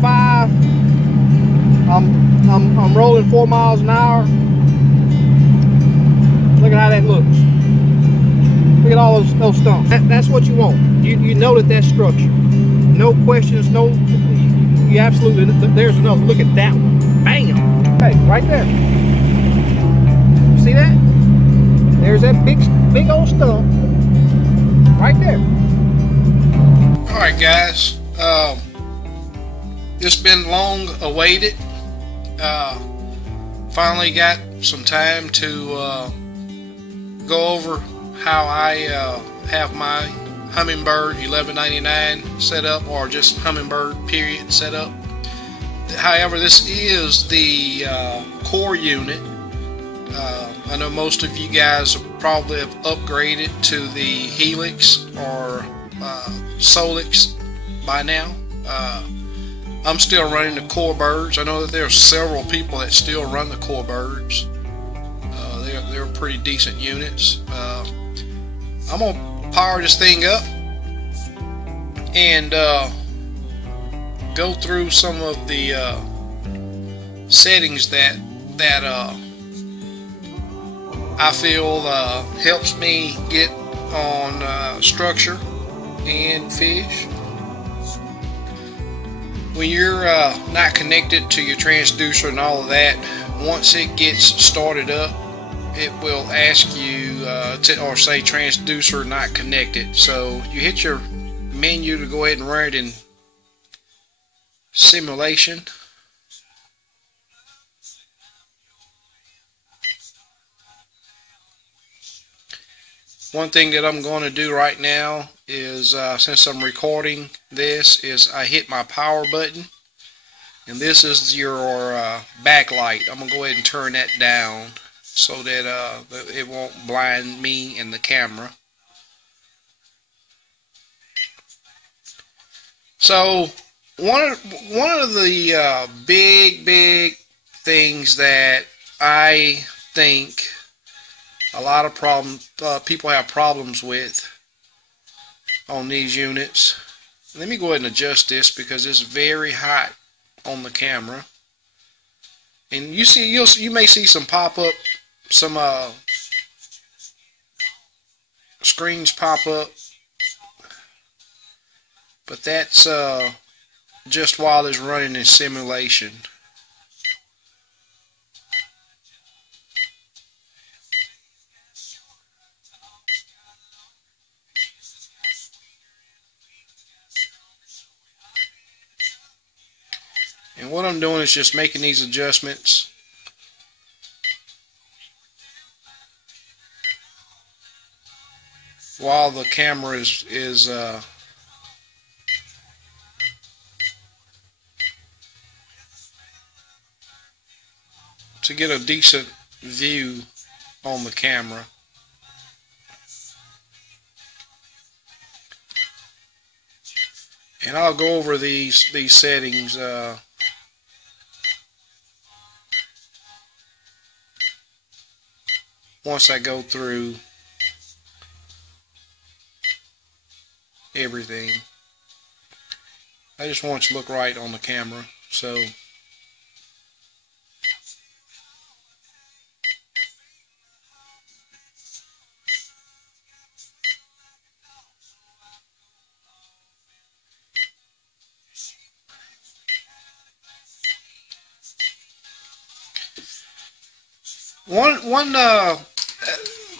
25. I'm rolling 4 miles an hour. Look at how that looks. Look at all those stumps. That's what you want. You know that's structure. No questions. No. You absolutely. There's another. Look at that one. Bam. Hey, right there. See that? There's that big old stump. Right there. All right, guys. It's been long awaited. Finally got some time to go over how I have my Humminbird 1199 set up, or just Humminbird period set up. However, this is the core unit. I know most of you guys probably have upgraded to the Helix or Solix by now. I'm still running the core birds. I know that there are several people that still run the core birds. They're pretty decent units. I'm gonna power this thing up and go through some of the settings that I feel helps me get on structure and fish. When you're not connected to your transducer and all of that, once it gets started up, it will ask you or say transducer not connected. So you hit your menu to go ahead and run it in simulation. One thing that I'm going to do right now is, since I'm recording this, is I hit my power button, and this is your backlight. I'm going to go ahead and turn that down so that it won't blind me and the camera. So one of the big things that I think a lot of people have problems with on these units. Let me go ahead and adjust this because it's very hot on the camera. And you may see some pop up, some screens pop up, but that's just while it's running in simulation. And what I'm doing is just making these adjustments. While the camera is to get a decent view on the camera. And I'll go over these settings once I go through everything. I just want it to look right on the camera. So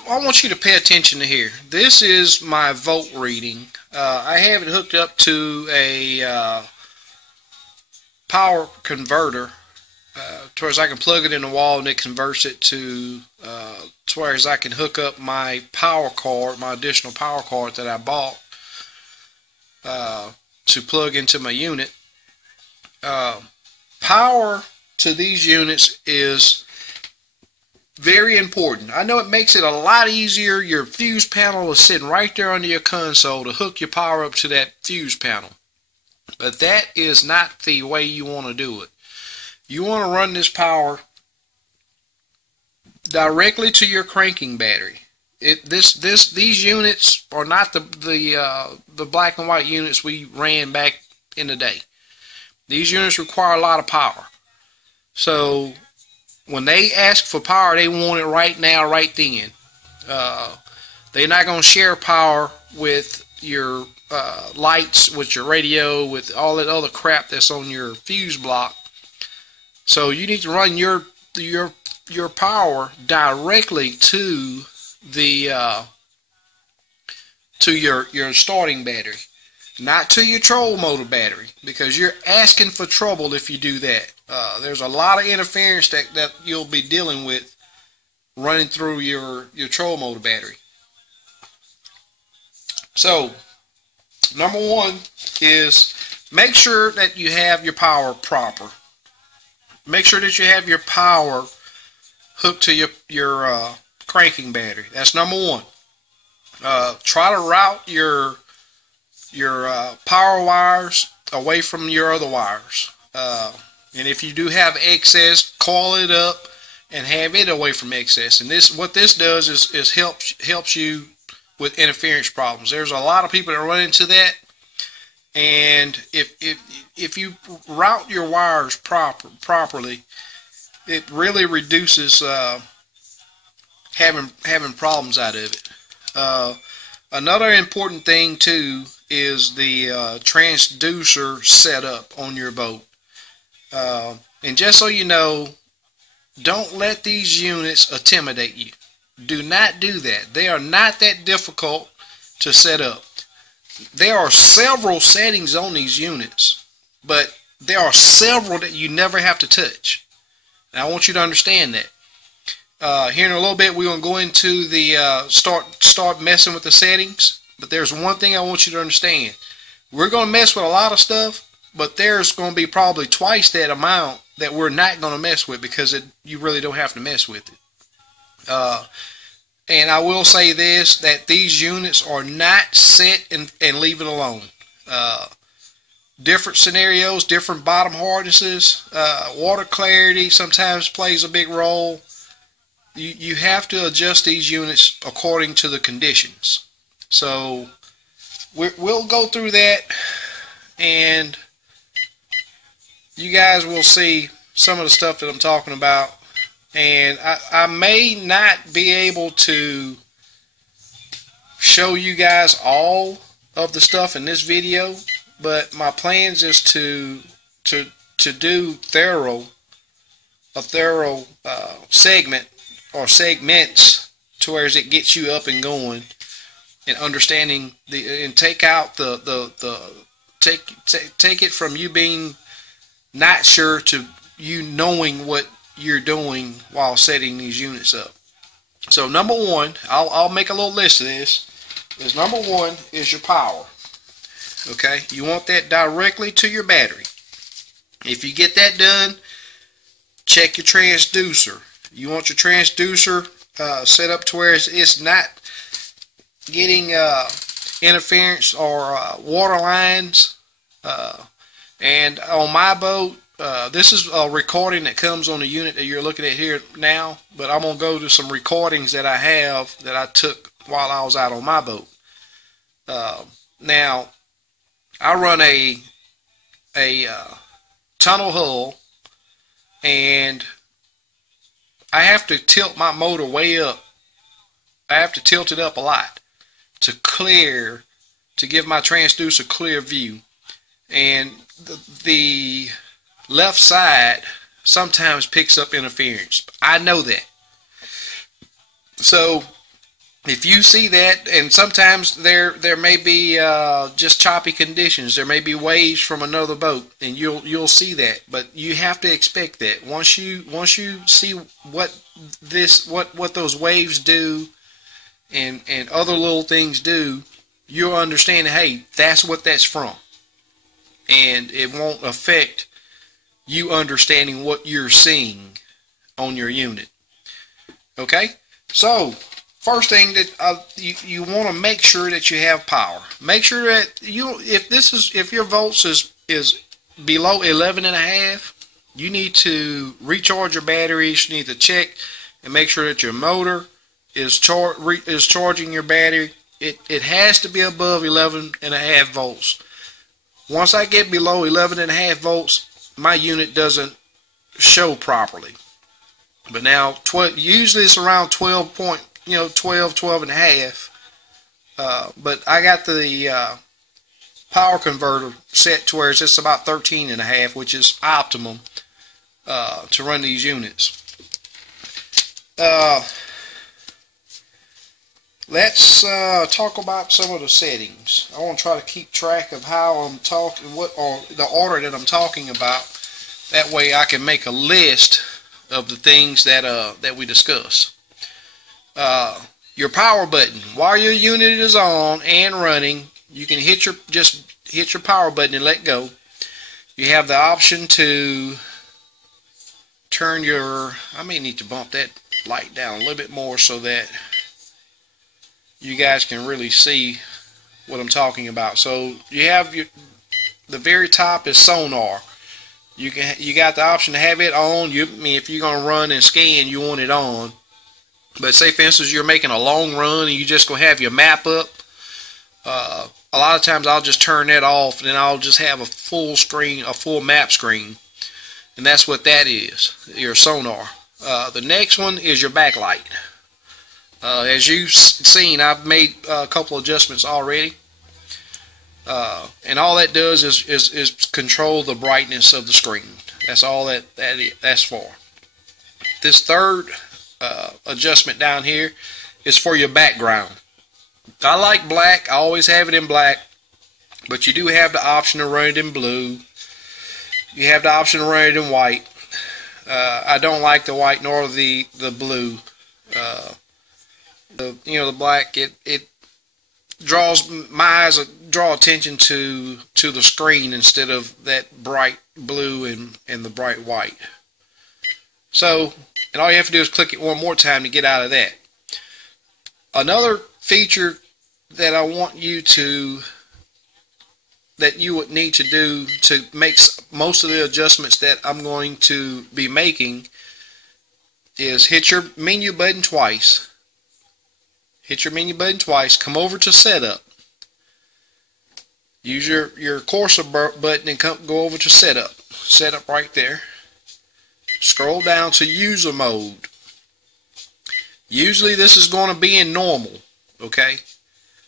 I want you to pay attention to here. This is my volt reading. I have it hooked up to a power converter to where I can plug it in the wall and it converts it to where I can hook up my power cord, my additional power cord that I bought to plug into my unit. Power to these units is very important. I know it makes it a lot easier. Your fuse panel is sitting right there under your console to hook your power up to that fuse panel. But that is not the way you want to do it. You want to run this power directly to your cranking battery. These units are not the black and white units we ran back in the day. These units require a lot of power. So when they ask for power, they want it right now, right then. They're not going to share power with your lights, with your radio, with all that other crap that's on your fuse block. So you need to run your power directly to the to your starting battery, not to your troll motor battery, because you're asking for trouble if you do that. There's a lot of interference that you'll be dealing with running through your troll motor battery. So number one is make sure that you have your power proper. Make sure that you have your power hooked to your cranking battery. That's number one. Try to route your power wires away from your other wires. And if you do have excess, coil it up and have it away from excess. And what this does is helps you with interference problems. There's a lot of people that run into that. And if you route your wires properly, it really reduces having problems out of it. Another important thing too is the transducer setup on your boat. And just so you know, don't let these units intimidate you. Do not do that. They are not that difficult to set up. There are several settings on these units, but there are several that you never have to touch. And I want you to understand that. Here in a little bit, we're going to go into the start messing with the settings. But there's one thing I want you to understand. We're going to mess with a lot of stuff, but there's going to be probably twice that amount that we're not going to mess with, because you really don't have to mess with it. And I will say this, that these units are not set and leave it alone. Different scenarios, different bottom harnesses, water clarity sometimes plays a big role. You have to adjust these units according to the conditions. So we'll go through that, and you guys will see some of the stuff that I'm talking about. And I may not be able to show you guys all of the stuff in this video, but my plans is to do a thorough segment or segments to where it gets you up and going and understanding and take out take it from you being not sure to you knowing what you're doing while setting these units up. So number one, I'll make a little list of this. Is number one is your power. Okay, you want that directly to your battery. If you get that done, check your transducer. You want your transducer set up to where it's not getting interference or water lines. And on my boat, this is a recording that comes on the unit that you're looking at here now, but I'm going to go to some recordings that I have that I took while I was out on my boat. Now, I run a tunnel hull, and I have to tilt my motor way up. I have to tilt it up a lot to give my transducer clear view. And the left side sometimes picks up interference. I know that. So if you see that, and sometimes there may be just choppy conditions, there may be waves from another boat, and you'll see that. But you have to expect that. Once you see what those waves do and other little things do, you'll understand, hey, that's what that's from. And it won't affect you understanding what you're seeing on your unit. Okay? So, first thing that you want to make sure that you have power. Make sure that if your volts is below 11.5, you need to recharge your batteries. You need to check and make sure that your motor is charging your battery. It has to be above 11.5 volts. Once I get below 11.5 volts, my unit doesn't show properly. But now, usually it's around 12 point, 12.5. But I got the power converter set to where it's just about 13.5, which is optimum to run these units. Let's talk about some of the settings. I want to try to keep track of how I'm talking, the order that I'm talking about. That way I can make a list of the things that we discuss. Your power button. While your unit is on and running, you can just hit your power button and let go. You have the option to turn your, I may need to bump that light down a little bit more so that you guys can really see what I'm talking about. So you have the very top is Sonar. You got the option to have it on. If you're gonna run and scan, you want it on. But say for instance you're making a long run and you just gonna have your map up. A lot of times I'll just turn that off and then I'll just have a full screen, a full map screen, and that's what that is, your Sonar. The next one is your backlight. As you've seen, I've made a couple adjustments already, and all that does is control the brightness of the screen. That's all that's for. This third adjustment down here is for your background. I like black. I always have it in black, but you do have the option to run it in blue. You have the option to run it in white. I don't like the white nor the blue. The black, it draws my eyes, draw attention to the screen instead of that bright blue and the bright white. So, and all you have to do is click it one more time to get out of that. Another feature that I want that you would need to do to make most of the adjustments that I'm going to be making is hit your menu button twice. Hit your menu button twice. Come over to Setup. Use your cursor button and go over to Setup. Setup right there. Scroll down to User Mode. Usually this is going to be in normal. Okay?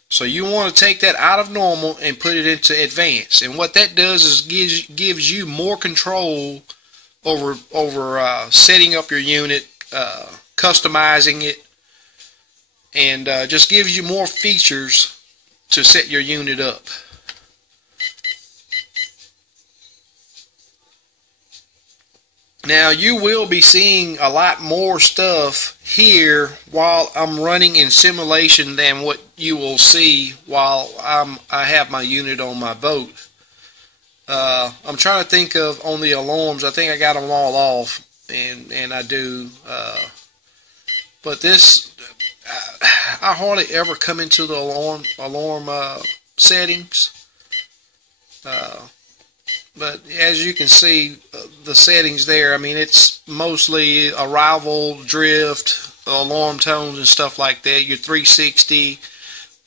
So you want to take that out of normal and put it into advanced. And what that does is gives you more control over setting up your unit, customizing it, and just gives you more features to set your unit up. Now you will be seeing a lot more stuff here while I'm running in simulation than what you will see while I have my unit on my boat. I'm trying to think of on the alarms. I think I got them all off, and I do. But this, I hardly ever come into the alarm settings. But as you can see, the settings there, I mean, it's mostly arrival, drift, alarm tones and stuff like that. Your 360,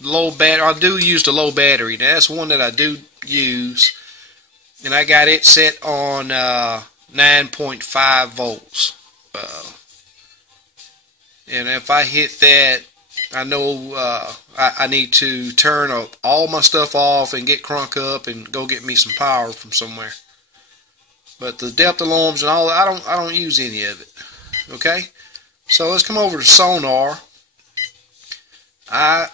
low battery. I do use the low battery. Now, that's one that I do use. And I got it set on 9.5 volts. And if I hit that, I know I need to turn all my stuff off and get crunk up and go get me some power from somewhere. But the depth alarms and all, I don't use any of it. Okay, so let's come over to Sonar. I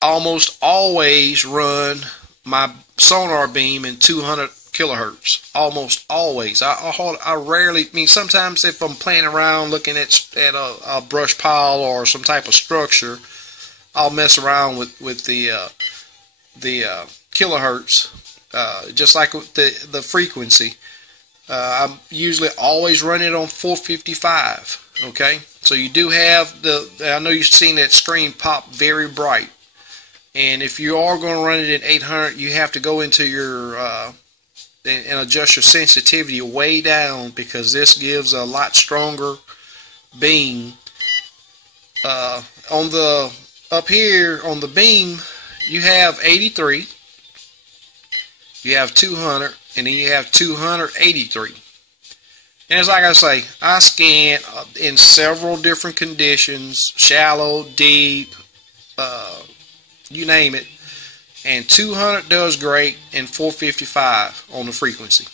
almost always run my Sonar beam in 200 kilohertz. Almost always. I rarely. I mean, sometimes if I'm playing around looking at a brush pile or some type of structure, I'll mess around with the kilohertz, just like with the frequency. I'm usually always running it on 455. Okay, so you do have I know you've seen that screen pop very bright, and if you are going to run it in 800, you have to go into your and adjust your sensitivity way down, because this gives a lot stronger beam. Up here on the beam, you have 83. you have 200, and then you have 283. And it's like I say, I scan in several different conditions, shallow, deep, you name it. And 200 does great, and 455 on the frequency.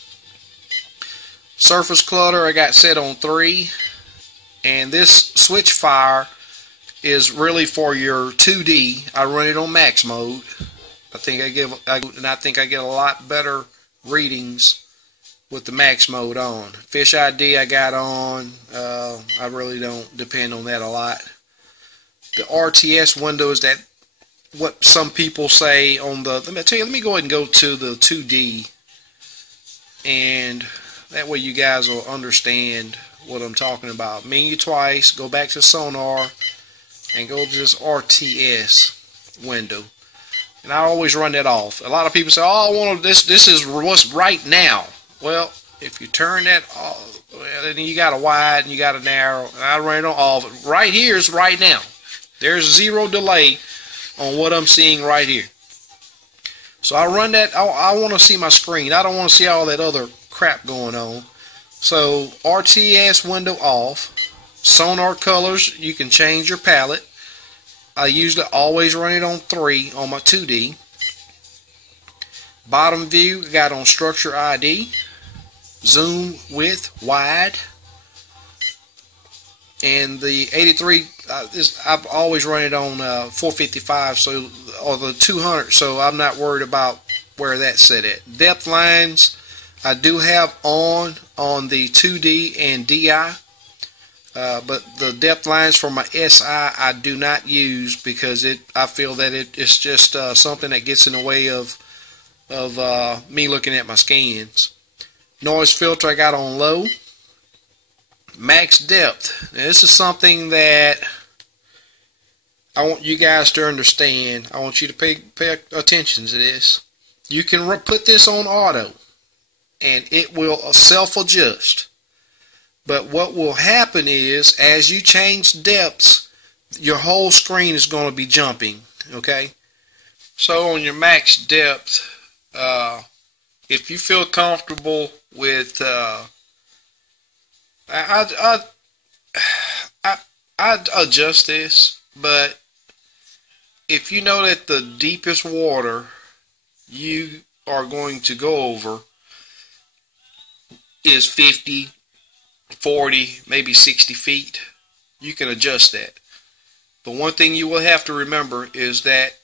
Surface clutter I got set on 3, and this switch fire is really for your 2D. I run it on max mode. I think I get a lot better readings with the max mode on. Fish ID I got on. I really don't depend on that a lot. The RTS window is that what some people say on the. Let me go ahead and go to the 2D, and that way you guys will understand what I'm talking about. Menu twice. Go back to Sonar, and go to this RTS window. And I always run that off. A lot of people say, "Oh, I want this. This is what's right now." Well, if you turn that off, then you got a wide and you got a narrow. And I run it on off. Right here is right now. There's zero delay on what I'm seeing right here. So I run that. I want to see my screen. I don't want to see all that other crap going on. So RTS window off. Sonar colors, you can change your palette. I usually always run it on 3 on my 2D. Bottom view, got on structure ID. Zoom width, wide. And the 83, I've always run it on 455, so, or the 200, so I'm not worried about where that's set at. Depth lines, I do have on the 2D and DI. But the depth lines for my SI I do not use because I feel that it's just something that gets in the way of me looking at my scans. Noise filter I got on low. Max depth. Now, this is something that I want you guys to understand. I want you to pay attention to this. You can put this on auto and it will self-adjust. But what will happen is, as you change depths, your whole screen is going to be jumping. Okay? So on your max depth, if you feel comfortable with, I'd adjust this. But if you know that the deepest water you are going to go over is 50, 40, maybe 60 feet, you can adjust that. But one thing you will have to remember is that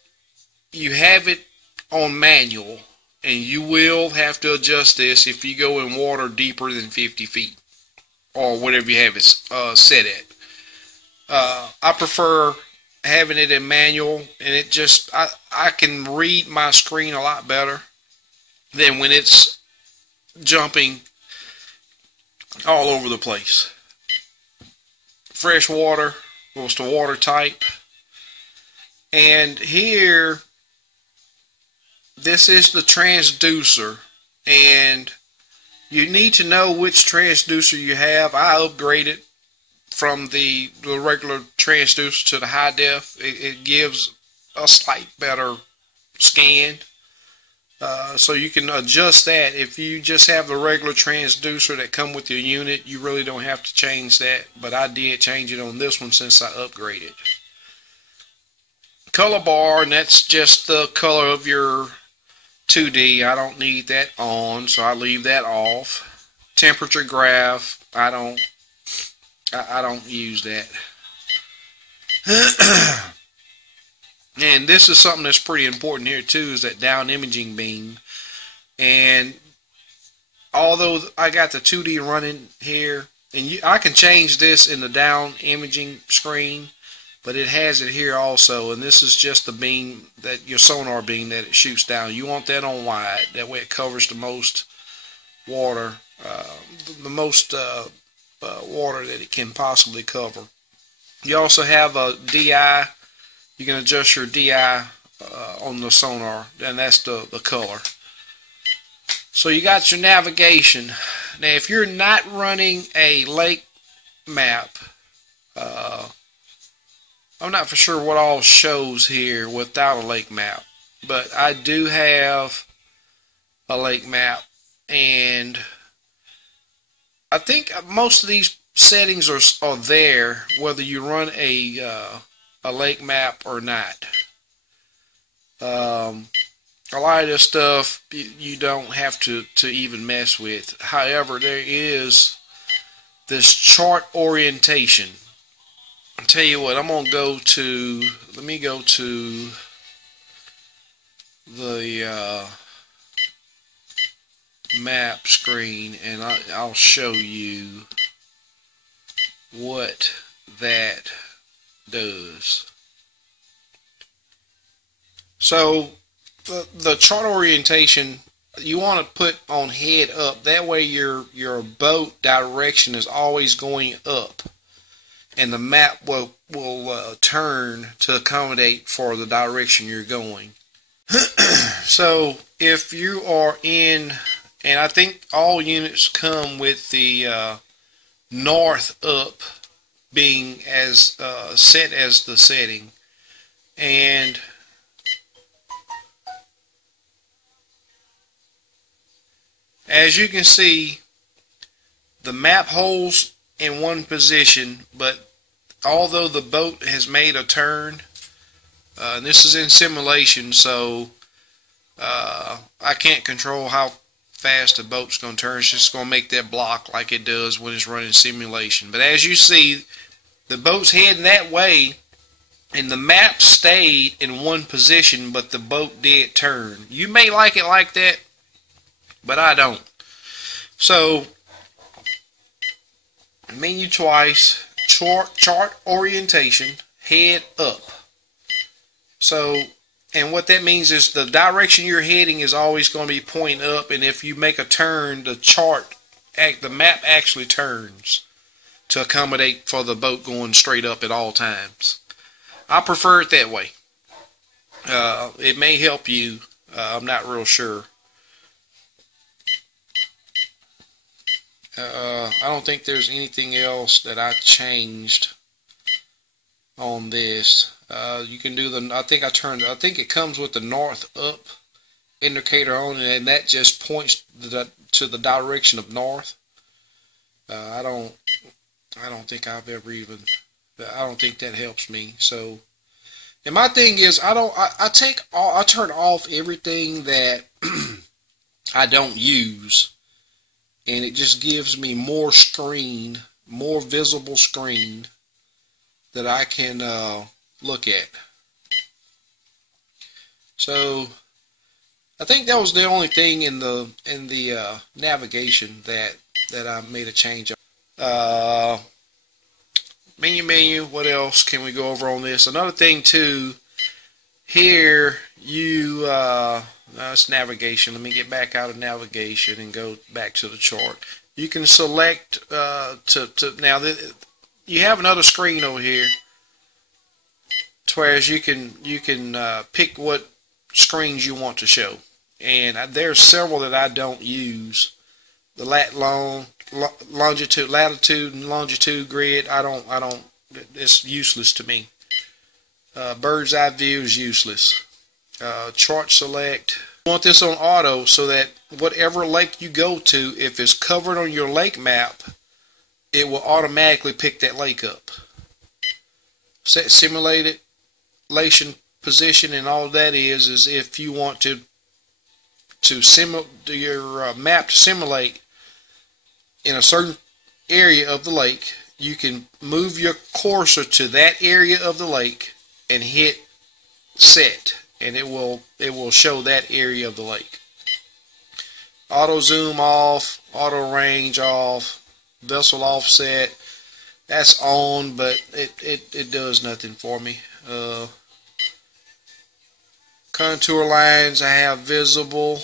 you have it on manual, and you will have to adjust this if you go in water deeper than 50 feet or whatever you have it set at. I prefer having it in manual, and it just I can read my screen a lot better than when it's jumping all over the place. Fresh water goes to water type. And here, this is the transducer. And you need to know which transducer you have. I upgraded from the regular transducer to the high def. It gives a slight better scan. So you can adjust that. If you just have the regular transducer that come with your unit, you really don't have to change that. But I did change it on this one since I upgraded. Color bar, and that's just the color of your 2D. I don't need that on, so I leave that off. Temperature graph, I don't use that. And this is something that's pretty important here too, is that down imaging beam. And although I got the 2D running here, and I can change this in the down imaging screen, but it has it here also. And this is just the beam, that your sonar beam that it shoots down. You want that on wide, that way it covers the most water, water that it can possibly cover. You also have a DI. You can adjust your DI on the sonar, and that's the color. So you got your navigation. Now, if you're not running a lake map, I'm not for sure what all shows here without a lake map, but I do have a lake map, and I think most of these settings are there whether you run a lake map or not. A lot of this stuff you don't have to even mess with. However, there is this chart orientation. I'll tell you what, I'm gonna go to, let me go to the map screen, and I'll show you what that does. So the chart orientation, you want to put on head up. That way your boat direction is always going up, and the map will turn to accommodate for the direction you're going. So if you are in, and I think all units come with the north up being as set as the setting, and as you can see, the map holds in one position, but although the boat has made a turn, and this is in simulation, so I can't control how fast the boat's going to turn. It's just going to make that block like it does when it's running simulation. But as you see, the boat's heading that way, and the map stayed in one position, but the boat did turn. You may like it like that, but I don't. So, menu twice, chart orientation, head up. So, and what that means is the direction you're heading is always going to be pointing up, and if you make a turn, the map actually turns to accommodate for the boat going straight up at all times. I prefer it that way. It may help you. I'm not real sure. I don't think there's anything else that I changed on this. You can do the, I think it comes with the north up indicator on it, and that just points to the direction of north. I don't think I've ever even, I don't think that helps me. So, and my thing is, I turn off everything that I don't use, and it just gives me more screen, more visible screen that I can look at. So I think that was the only thing in the navigation that I made a change on. Menu. What else can we go over on this? Another thing too. Here it's navigation. Let me get back out of navigation and go back to the chart. You can select now. You have another screen over here, whereas you can pick what screens you want to show, and there's several that I don't use. The latitude and longitude grid, I don't. It's useless to me. Bird's eye view is useless. Chart select. You want this on auto so that whatever lake you go to, if it's covered on your lake map, it will automatically pick that lake up. Set simulated position, and all that is if you want to your map to simulate in a certain area of the lake, you can move your cursor to that area of the lake and hit set, and it will show that area of the lake. Auto zoom off, auto range off, vessel offset, that's on, but it does nothing for me. Contour lines I have visible,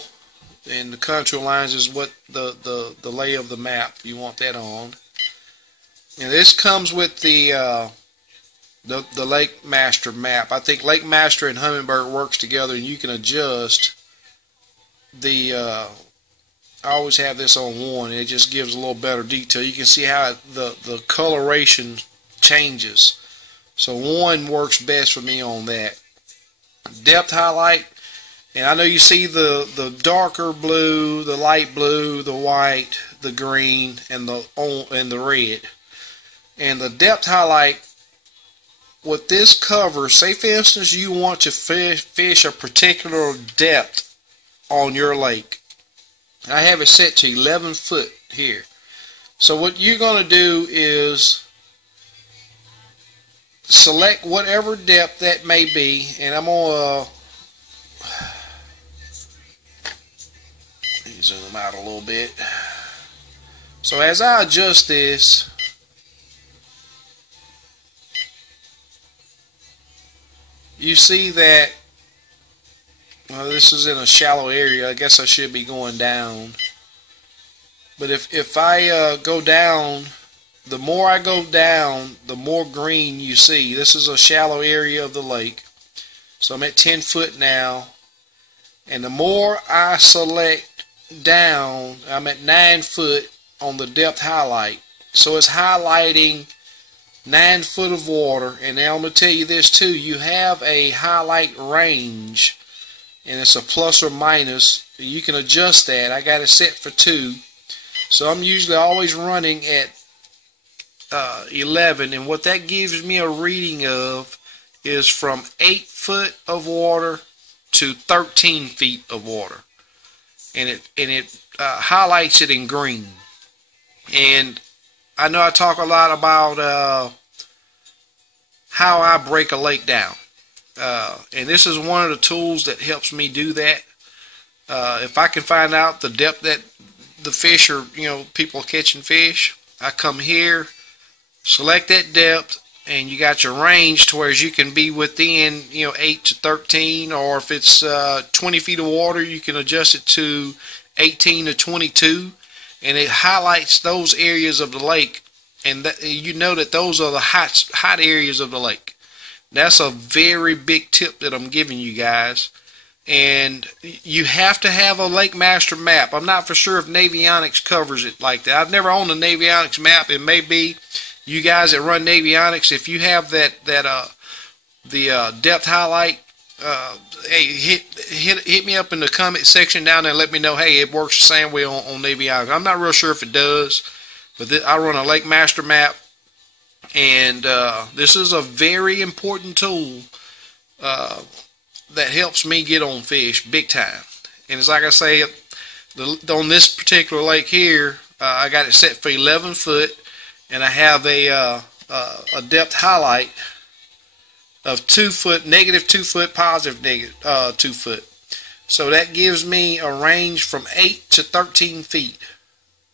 and the contour lines is what the lay of the map, you want that on. And this comes with the Lakemaster map. I think Lakemaster and Humminbird works together, and you can adjust the I always have this on 1, and it just gives a little better detail. You can see how the coloration changes. So 1 works best for me on that. Depth highlight And I know you see the darker blue, the light blue, the white, the green, and the red. And the depth highlight, what this covers, say for instance you want to fish a particular depth on your lake. I have it set to 11 foot here. So what you're going to do is select whatever depth that may be, and I'm going to zoom out a little bit. So as I adjust this, you see that, well, this is in a shallow area. I guess I should be going down. But if I go down, the more I go down, the more green you see. This is a shallow area of the lake. So I'm at 10 foot now. And the more I select down, I'm at 9 foot on the depth highlight. So it's highlighting 9 foot of water. And now I'm going to tell you this too. You have a highlight range, and it's a plus or minus. You can adjust that. I got it set for 2. So I'm usually always running at 11, and what that gives me a reading of is from 8 foot of water to 13 feet of water, and it highlights it in green. And I know I talk a lot about how I break a lake down, and this is one of the tools that helps me do that. If I can find out the depth that the fish are, people are catching fish, I come here, select that depth, and you got your range to where you can be within 8 to 13, or if it's 20 feet of water, you can adjust it to 18 to 22, and it highlights those areas of the lake, and you know that those are the hot areas of the lake. That's a very big tip that I'm giving you guys. And you have to have a Lakemaster map. I'm not for sure if Navionics covers it like that. I've never owned a Navionics map. It may be you guys that run Navionics, if you have the depth highlight, hey, hit me up in the comment section down there and let me know, hey, it works the same way on Navionics. I'm not real sure if it does, but I run a Lakemaster map, and this is a very important tool that helps me get on fish big time. And it's like I say, on this particular lake here, I got it set for 11 foot, and I have a depth highlight of 2 foot, negative 2 foot, positive 2 foot. So that gives me a range from 8 to 13 feet.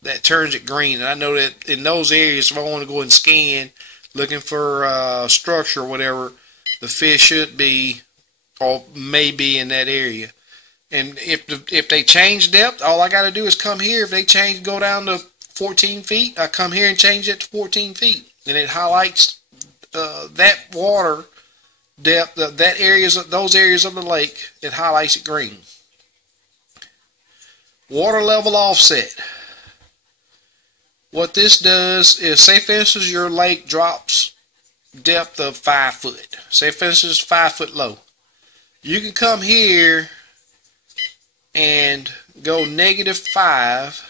That turns it green. And I know that in those areas, if I want to go and scan, looking for structure or whatever, the fish should be or may be in that area. And if they change depth, all I got to do is come here. If they go down to 14 feet, I come here and change it to 14 feet. And it highlights that water depth, those areas of the lake, it highlights it green. Water level offset. What this does is, say for instance your lake drops depth of 5 foot. Say for instance 5 foot low. You can come here and go -5.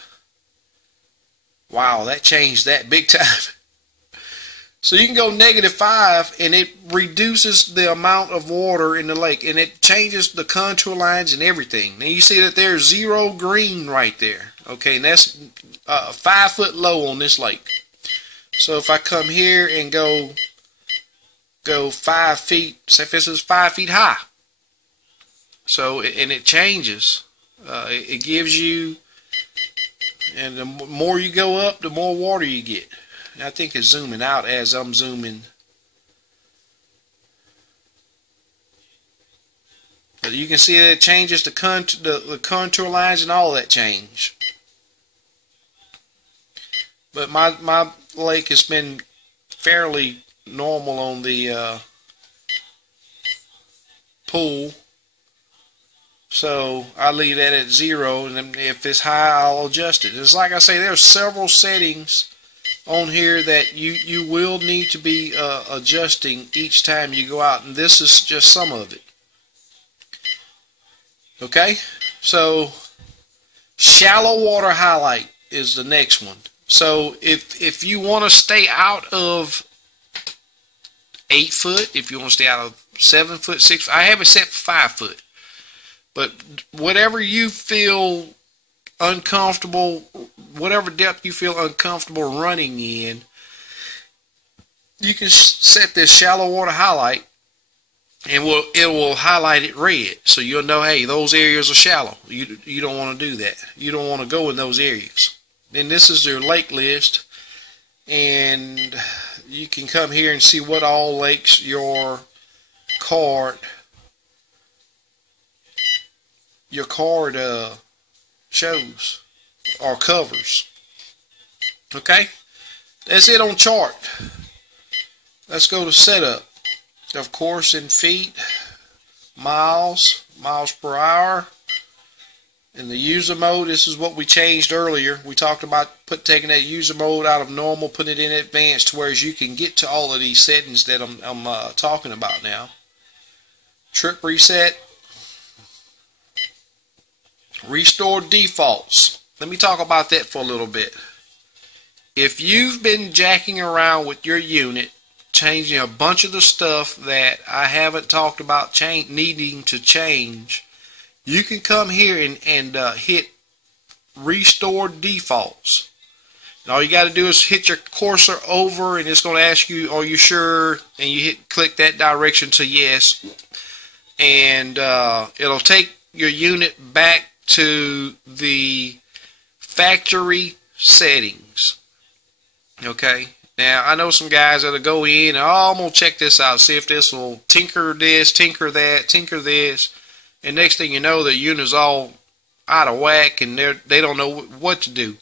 Wow, that changed that big time. So you can go -5, and it reduces the amount of water in the lake, and it changes the contour lines and everything. Now you see that there's 0 green right there. Okay, and that's 5 foot low on this lake. So if I come here and go 5 feet, say if this is 5 feet high. So, and it changes. It gives you, and the more you go up, the more water you get. And I think it's zooming out as I'm zooming. But you can see that it changes the contour lines and all that change. But my lake has been fairly normal on the pool. So I leave that at 0, and then if it's high, I'll adjust it. It's like I say, there's several settings on here that you will need to be adjusting each time you go out, and this is just some of it. Okay, so shallow water highlight is the next one. So if you want to stay out of 8 foot, if you want to stay out of 7 foot, 6 foot, I have it set for 5 foot. But whatever you feel uncomfortable, whatever depth you feel uncomfortable running in, you can set this shallow water highlight, and it will highlight it red, so you'll know, hey, those areas are shallow. You don't want to do that. You don't want to go in those areas. Then this is your lake list, and you can come here and see what all lakes your card shows or covers. Okay, that's it on chart. Let's go to setup. Of course, in feet, miles per hour. In the user mode, this is what we changed earlier. We talked about taking that user mode out of normal, putting it in advanced, to whereas you can get to all of these settings that I'm talking about now. Trip reset. Restore defaults. Let me talk about that for a little bit. If you've been jacking around with your unit, changing a bunch of the stuff that I haven't talked about needing to change, you can come here and hit restore defaults. And all you got to do is hit your cursor over, and it's going to ask you, are you sure? And you click that direction to yes, and it'll take your unit back to the factory settings. Okay, now I know some guys that'll go in and, oh, I'm going to check this out, see if this will tinker this, tinker that, tinker this, and next thing you know, the unit's all out of whack and they don't know what to do.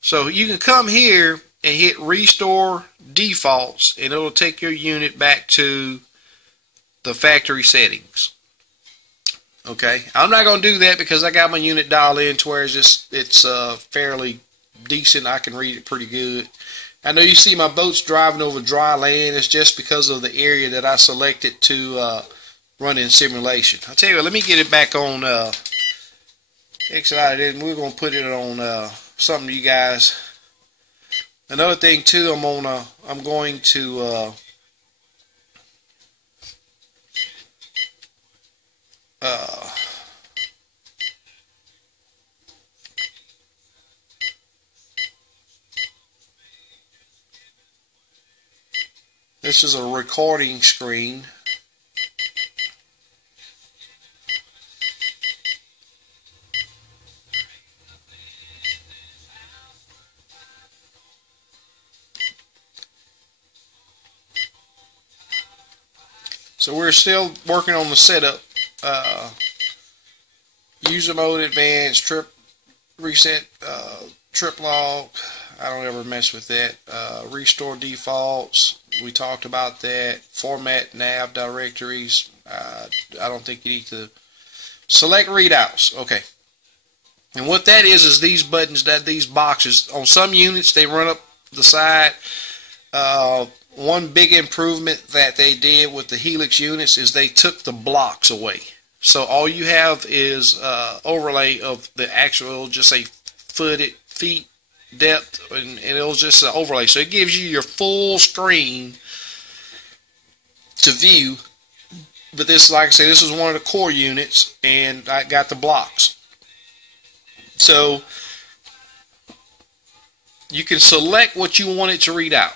So you can come here and hit restore defaults, and it'll take your unit back to the factory settings. Okay, I'm not going to do that because I got my unit dialed in to where it's fairly decent. I can read it pretty good. I know you see my boat's driving over dry land. It's just because of the area that I selected to run in simulation. I'll tell you what, let me get it back on exit out of it, and we're going to put it on something you guys. Another thing too, I'm going to this is a recording screen. So we're still working on the setup. User mode advanced, trip reset, trip log. I don't ever mess with that. Restore defaults. We talked about that. Format nav directories. I don't think you need to select readouts. Okay. And what that is these buttons, these boxes. On some units, they run up the side. One big improvement that they did with the Helix units is they took the blocks away. So all you have is overlay of the actual, it'll just say feet depth, and it'll just overlay. So it gives you your full screen to view. But this, like I say, this is one of the core units, and I got the blocks. So you can select what you want it to read out.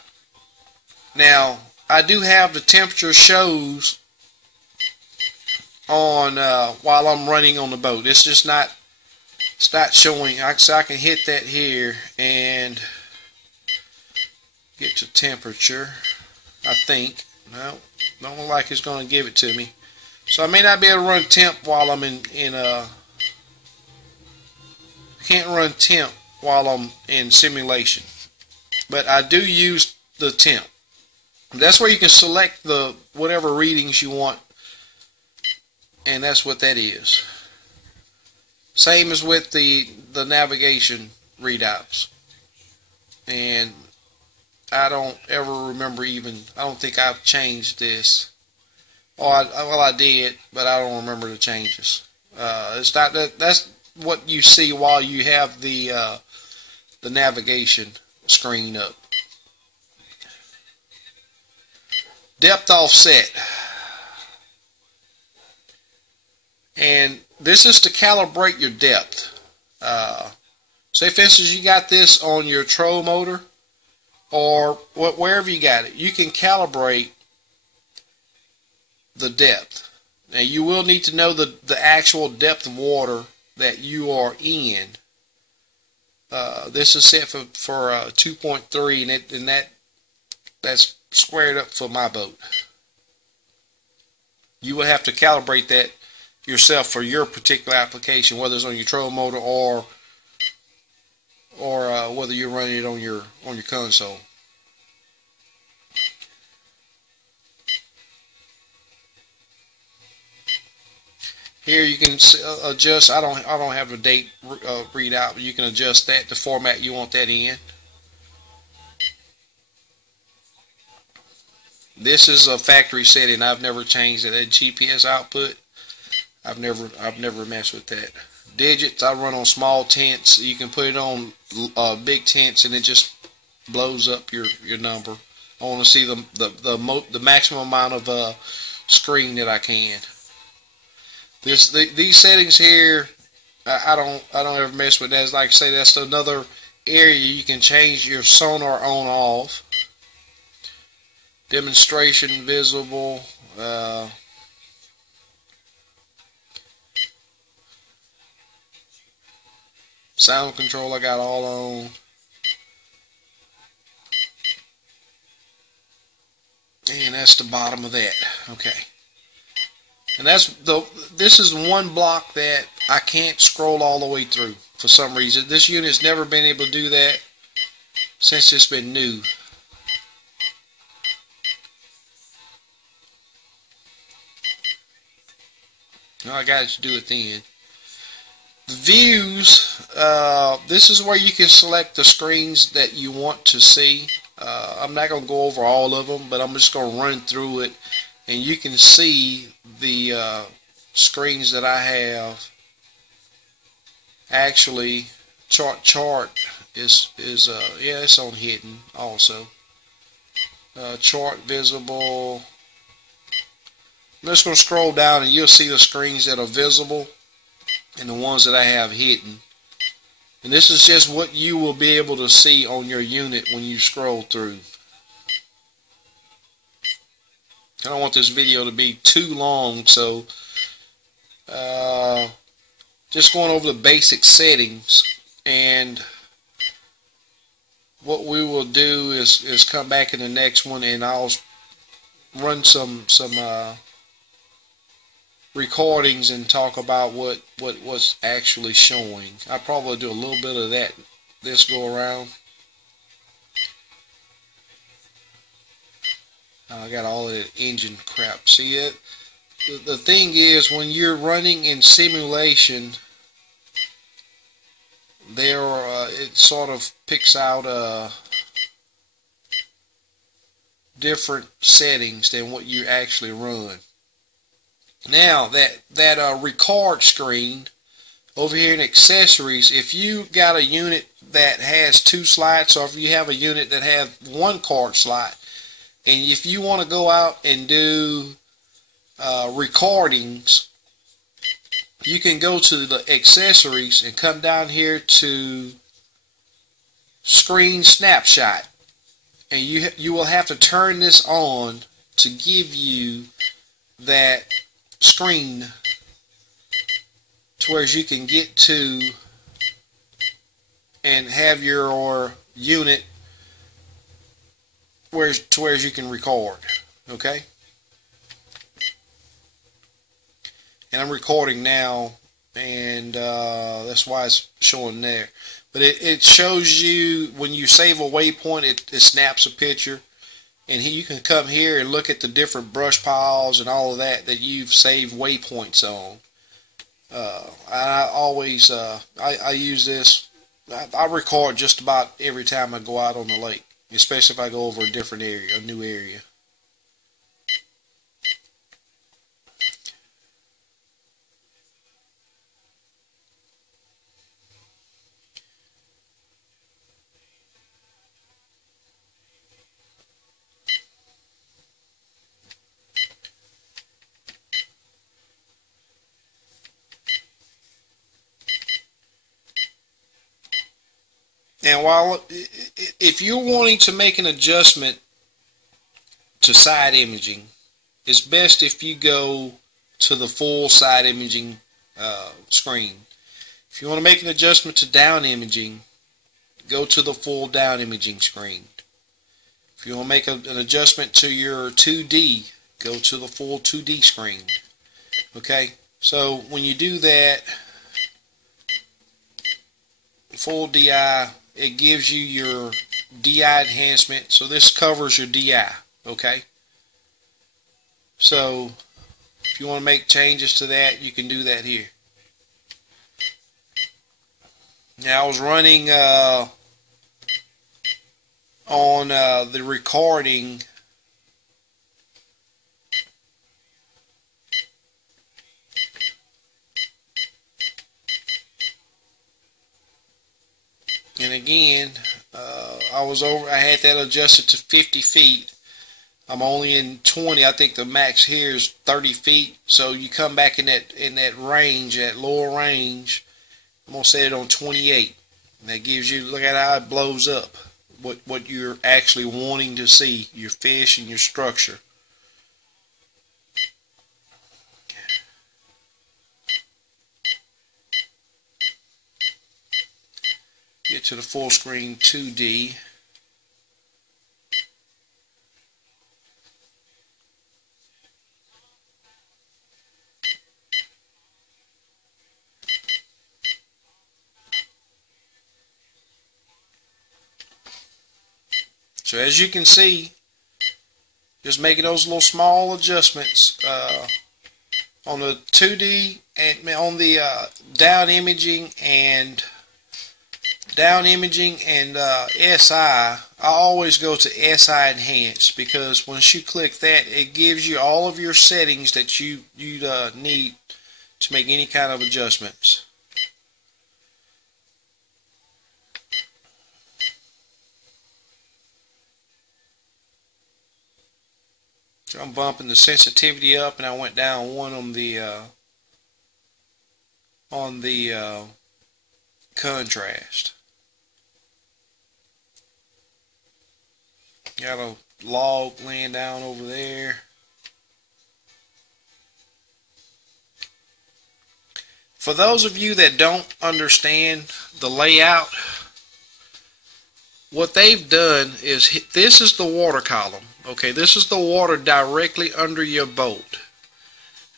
Now, I do have the temperature shows on while I'm running on the boat. It's just not, it's not showing. So I can hit that here and get to temperature. I think. No, don't look like it's going to give it to me. So I may not be able to run temp while I'm in can't run temp while I'm in simulation. But I do use the temp. That's where you can select the whatever readings you want, and that's what that is. Same as with the navigation readouts. And I don't ever remember I don't think I've changed this. Well, I did, but I don't remember the changes. It's not that. That's what you see while you have the navigation screen up. Depth offset, and this is to calibrate your depth. Say for instance you got this on your troll motor or wherever you got it, you can calibrate the depth. Now you will need to know the actual depth of water that you are in. This is set for 2.3, and that's squared up for my boat. You will have to calibrate that yourself for your particular application, whether it's on your troll motor or whether you're running it on your console. Here you can adjust. I don't have a date readout, but you can adjust that, the format you want that in. This is a factory setting. I've never changed it. That GPS output, I've never messed with that. Digits, I run on small tents. You can put it on big tents, and it just blows up your number. I want to see the maximum amount of screen that I can. These settings here, I don't ever mess with that. Like I say, that's another area you can change your sonar on off. Demonstration visible. Sound control I got all on. And that's the bottom of that. Okay. And this is one block that I can't scroll all the way through for some reason. This unit's never been able to do that since it's been new. No, I got to do it then. The views, this is where you can select the screens that you want to see. I'm not going to go over all of them, but I'm just going to run through it, and you can see the screens that I have. Actually, chart is yeah, it's on hidden also. Chart visible. I'm just going to scroll down and you'll see the screens that are visible and the ones that I have hidden. And this is just what you will be able to see on your unit when you scroll through. I don't want this video to be too long, so just going over the basic settings, and what we will do is come back in the next one and I'll run some recordings and talk about what's actually showing. I'll probably do a little bit of that this go around. I got all of that engine crap. See it? The thing is, when you're running in simulation, it sort of picks out different settings than what you actually run. Now that record screen over here in accessories, if you got a unit that has 2 slots, or if you have a unit that has 1 card slot, and if you want to go out and do recordings, you can go to the accessories and come down here to screen snapshot, and you will have to turn this on to give you that screen to where you can get to and have your unit where you can record. Okay, and I'm recording now, and that's why it's showing there. But it shows you when you save a waypoint, it snaps a picture. And you can come here and look at the different brush piles and all of that you've saved waypoints on. I always I use this. I record just about every time I go out on the lake, especially if I go over a different area, a new area. Now, while if you're wanting to make an adjustment to side imaging, it's best if you go to the full side imaging screen. If you want to make an adjustment to down imaging, go to the full down imaging screen. If you want to make an adjustment to your 2D, go to the full 2D screen. Okay, so when you do that, full DI, it gives you your DI enhancement. So this covers your DI. Okay, so if you want to make changes to that, you can do that here. Now I was running on the recording and again I had that adjusted to 50 feet. I'm only in 20. I think the max here is 30 feet. So you come back in that range, that lower range. I'm gonna set it on 28. And that gives you, look at how it blows up what you're actually wanting to see, your fish and your structure. Get to the full screen 2D. So as you can see, just making those little small adjustments on the 2D and on the down imaging and SI. I always go to SI Enhance, because once you click that, it gives you all of your settings that you need to make any kind of adjustments. So I'm bumping the sensitivity up, and I went down one on the contrast. Got a log laying down over there. For those of you that don't understand the layout, what they've done is, this is the water column. Okay, this is the water directly under your boat.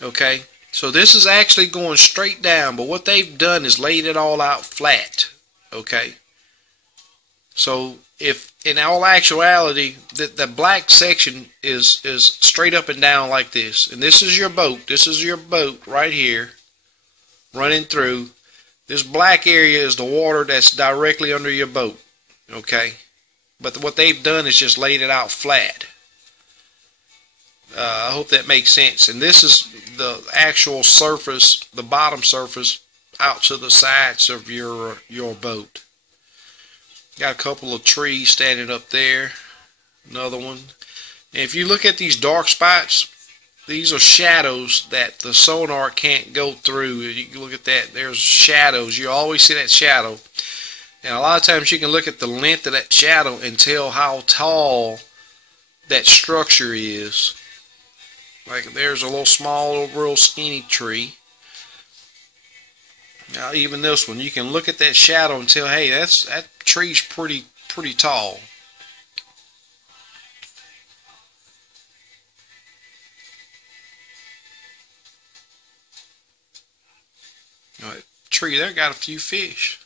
Okay, so this is actually going straight down, but what they've done is laid it all out flat. Okay, so if in all actuality the black section is straight up and down like this, and this is your boat. This is your boat right here running through. This black area is the water that's directly under your boat. Okay, but what they've done is just laid it out flat. I hope that makes sense. And this is the actual surface, the bottom surface, out to the sides of your boat. Got a couple of trees standing up there. Another one. And if you look at these dark spots, these are shadows that the sonar can't go through. You can look at that. There's shadows. You always see that shadow. And a lot of times you can look at the length of that shadow and tell how tall that structure is. Like there's a little small, real skinny tree. Now even this one, you can look at that shadow and tell, hey, that tree's pretty tall. That tree there got a few fish.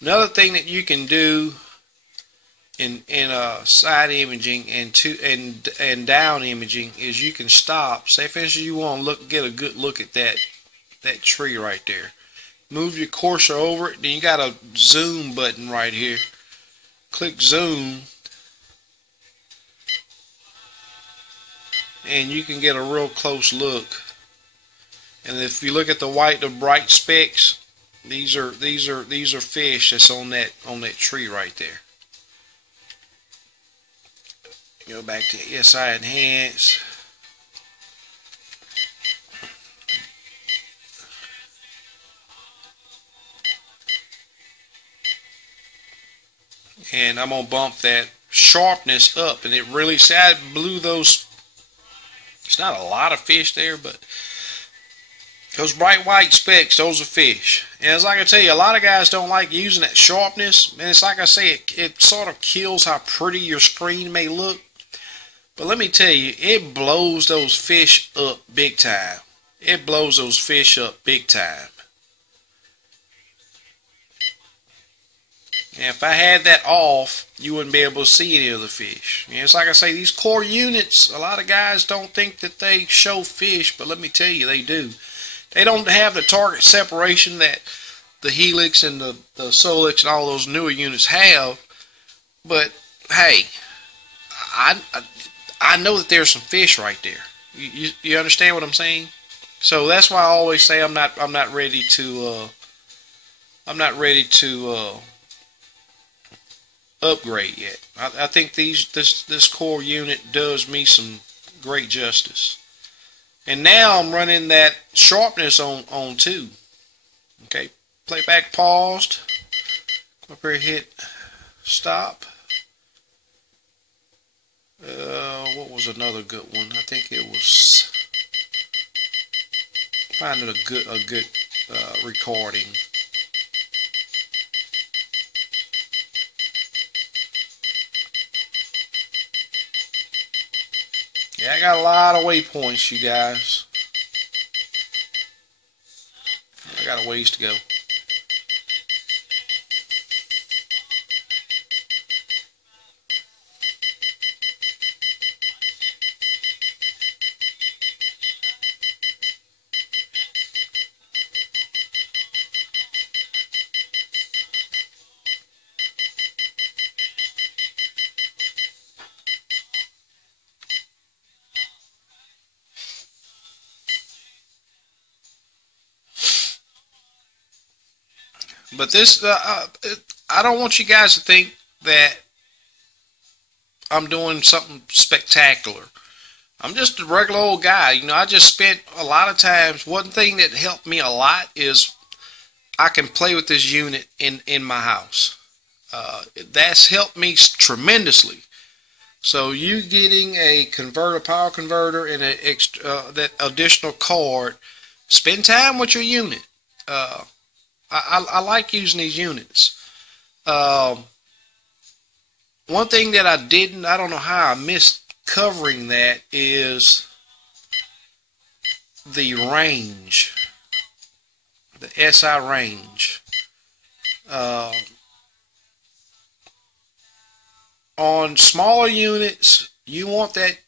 Another thing that you can do in side imaging and down imaging is you can stop. Say for instance you want to get a good look at that tree right there. Move your cursor over it, then you got a zoom button right here. Click zoom, and you can get a real close look. And if you look at the bright specks, these are fish that's on that tree right there. Go back to SI Enhance. and I'm gonna bump that sharpness up. And it really, see, I blew those, it's not a lot of fish there, but those bright white specks, those are fish. And as I can tell you, a lot of guys don't like using that sharpness, and it's like I say, it sort of kills how pretty your screen may look. But let me tell you, it blows those fish up big time. It blows those fish up big time. And if I had that off, you wouldn't be able to see any of the fish. And it's like I say, these core units, a lot of guys don't think that they show fish, but let me tell you, they do. They don't have the target separation that the Helix and the Solix and all those newer units have. But hey, I know that there's some fish right there. You understand what I'm saying? So that's why I always say I'm not ready to upgrade yet. I think this core unit does me some great justice. And now I'm running that sharpness on too. Okay, playback paused. Come up here, hit stop. What was another good one? I think it was finding a good recording. Yeah, I got a lot of waypoints, you guys. I got a ways to go. But this, I don't want you guys to think that I'm doing something spectacular. I'm just a regular old guy. You know, I just spent a lot of times. One thing that helped me a lot is I can play with this unit in my house. That's helped me tremendously. So you getting a power converter, and that additional card, spend time with your unit. I like using these units. One thing that I don't know how I missed covering that, is the range, the SI range. On smaller units, you want that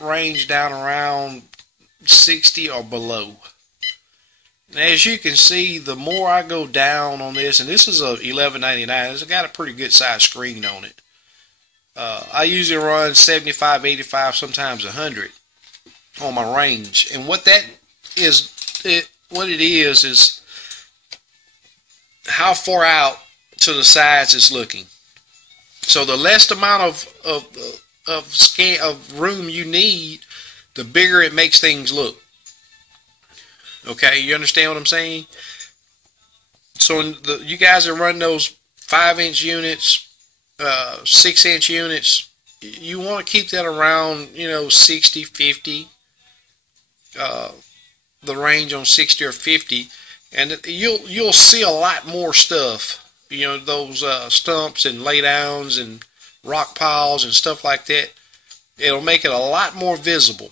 range down around 60 or below. Now, as you can see, the more I go down on this, and this is a 1199, it's got a pretty good size screen on it. I usually run 75, 85, sometimes 100 on my range. And what that is, what it is how far out to the sides it's looking. So the less amount of room you need, the bigger it makes things look. Okay, you understand what I'm saying? So you guys that run those 5-inch units, 6-inch units, you want to keep that around, 60, 50, the range on 60 or 50, and you'll see a lot more stuff. Those stumps and laydowns and rock piles and stuff like that. It'll make it a lot more visible.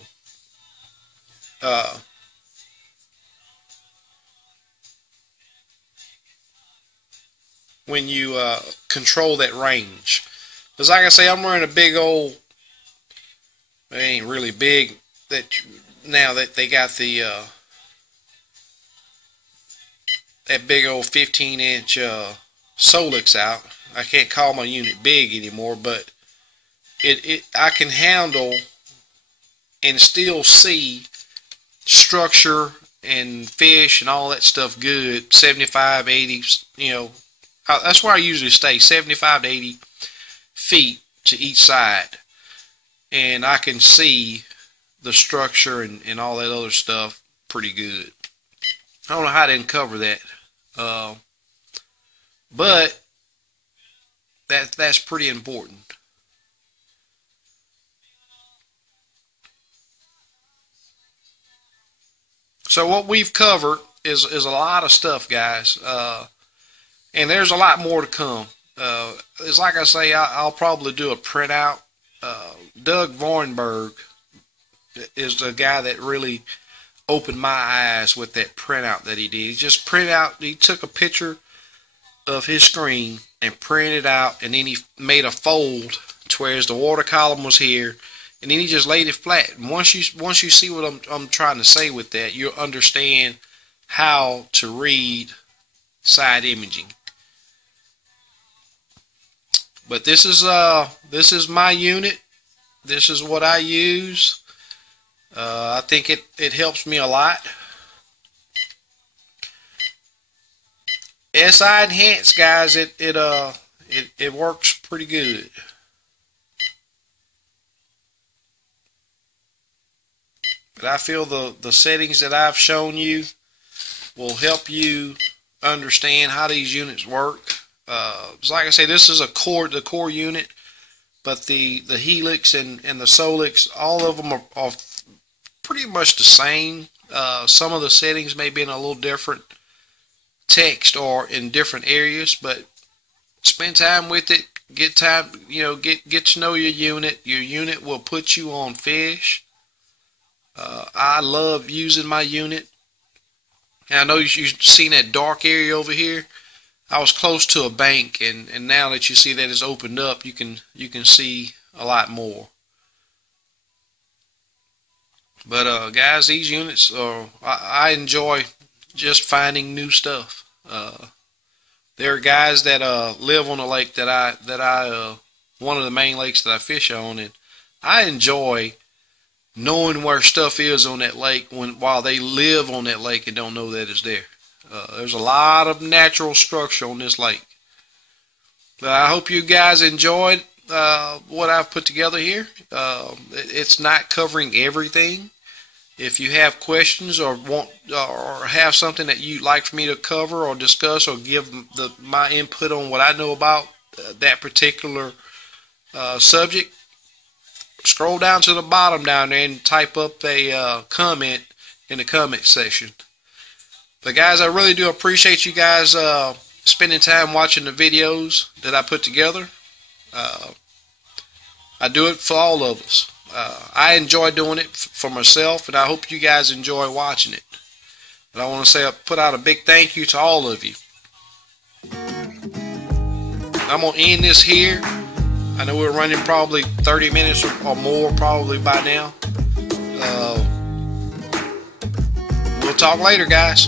When you control that range. Because like I say, I'm running a big old, it ain't really big, now that they got the that big old 15-inch Solix out. I can't call my unit big anymore, but I can handle and still see structure and fish and all that stuff good. 75, 80, that's where I usually stay, 75 to 80 feet to each side. And I can see the structure and all that other stuff pretty good. I don't know how I didn't cover that. But that's pretty important. So what we've covered is a lot of stuff, guys, and there's a lot more to come. It's like I say, I'll probably do a printout. Doug Vorenberg is the guy that really opened my eyes with that printout that he did. He just printed out, he took a picture of his screen and printed out, and then he made a fold to where the water column was here, and then he just laid it flat. And once you see what I'm trying to say with that, you'll understand how to read side imaging. But this is my unit. This is what I use. I think it helps me a lot. SI Enhanced, guys, it works pretty good. But I feel the settings that I've shown you will help you understand how these units work. Like I say, this is the core unit, but the Helix and the Solix, all of them are pretty much the same. Some of the settings may be in a little different text or in different areas, but spend time with it. Get time, get to know your unit. Your unit will put you on fish. I love using my unit. And I know you've seen that dark area over here. I was close to a bank, and now that you see that it's opened up, you can see a lot more. But guys, these units I enjoy just finding new stuff. There are guys that live on a lake that I one of the main lakes that I fish on, and I enjoy knowing where stuff is on that lake while they live on that lake and don't know that it's there. There's a lot of natural structure on this lake. But I hope you guys enjoyed what I've put together here. It's not covering everything. If you have questions or have something that you'd like for me to cover or discuss or give my input on what I know about that particular subject, scroll down to the bottom down there and type up a comment in the comment section. But guys, I really do appreciate you guys spending time watching the videos that I put together. I do it for all of us. I enjoy doing it for myself, and I hope you guys enjoy watching it. But I want to say, put out a big thank you to all of you. I'm going to end this here. I know we're running probably 30 minutes or more probably by now. We'll talk later, guys.